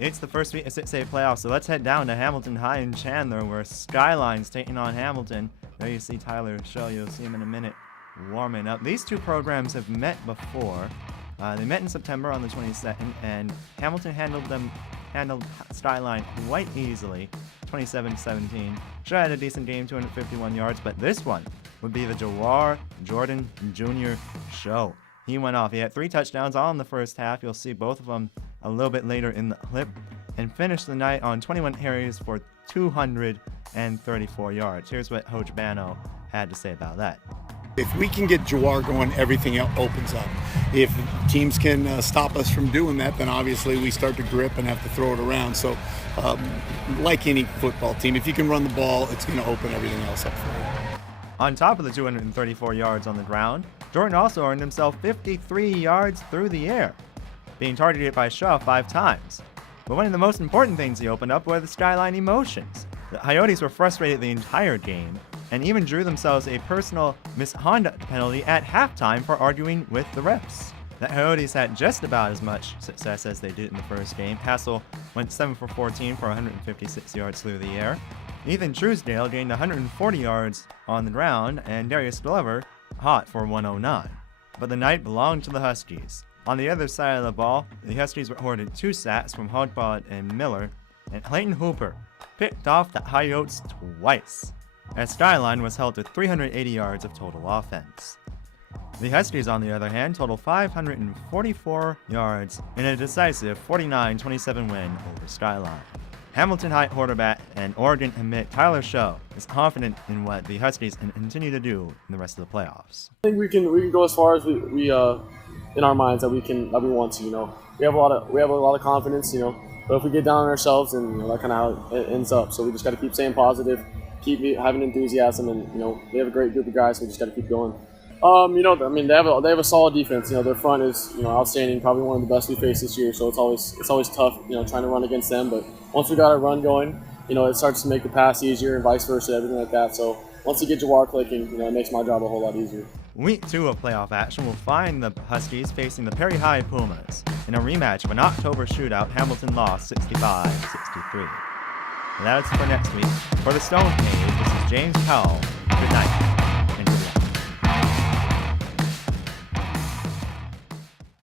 It's the first week of 6A playoffs, so let's head down to Hamilton High in Chandler, where Skyline's taking on Hamilton. There you see Tyler Shough. You'll see him in a minute warming up. These two programs have met before. They met in September on the 22nd, and Hamilton handled Skyline quite easily, 27-17. Shough had a decent game, 251 yards, but this one would be the Jawhar Jordan Jr. Shough. He went off. He had 3 touchdowns all in the first half. You'll see both of them a little bit later in the clip, and finished the night on 21 carries for 234 yards. Here's what Coach Bano had to say about that. If we can get Jawhar going, everything else opens up. If teams can stop us from doing that, then obviously we start to grip and have to throw it around. So like any football team, if you can run the ball, it's going to open everything else up for you. On top of the 234 yards on the ground, Jordan also earned himself 53 yards through the air, being targeted by Shough 5 times. But one of the most important things he opened up were the Skyline emotions. The Coyotes were frustrated the entire game, and even drew themselves a personal misconduct penalty at halftime for arguing with the refs. The Coyotes had just about as much success as they did in the first game. Hassel went 7 for 14 for 156 yards through the air. Ethan Truesdale gained 140 yards on the ground, and Darius Glover hot for 109. But the night belonged to the Huskies. On the other side of the ball, the Huskies recorded 2 sacks from Hogbaugh and Miller, and Clayton Hooper picked off the Coyotes twice, as Skyline was held to 380 yards of total offense. The Huskies, on the other hand, totaled 544 yards in a decisive 49-27 win over Skyline. Hamilton High quarterback and Oregon commit Tyler Shough is confident in what the Huskies can continue to do in the rest of the playoffs. I think we can go as far as we in our minds that we want to. We have a lot of confidence. But if we get down on ourselves, and that kind of how it ends up. So we just got to keep staying positive, keep having enthusiasm, and we have a great group of guys. So we just got to keep going. They have a solid defense. Their front is outstanding, probably one of the best we faced this year. So it's always tough, trying to run against them. But once we got our run going, it starts to make the pass easier and vice versa, everything like that. So once you get Jawhar clicking, it makes my job a whole lot easier. Week 2 of playoff action will find the Huskies facing the Perry High Pumas in a rematch of an October shootout. Hamilton lost 65-63. And that's for next week. For the Stone Page, this is James Powell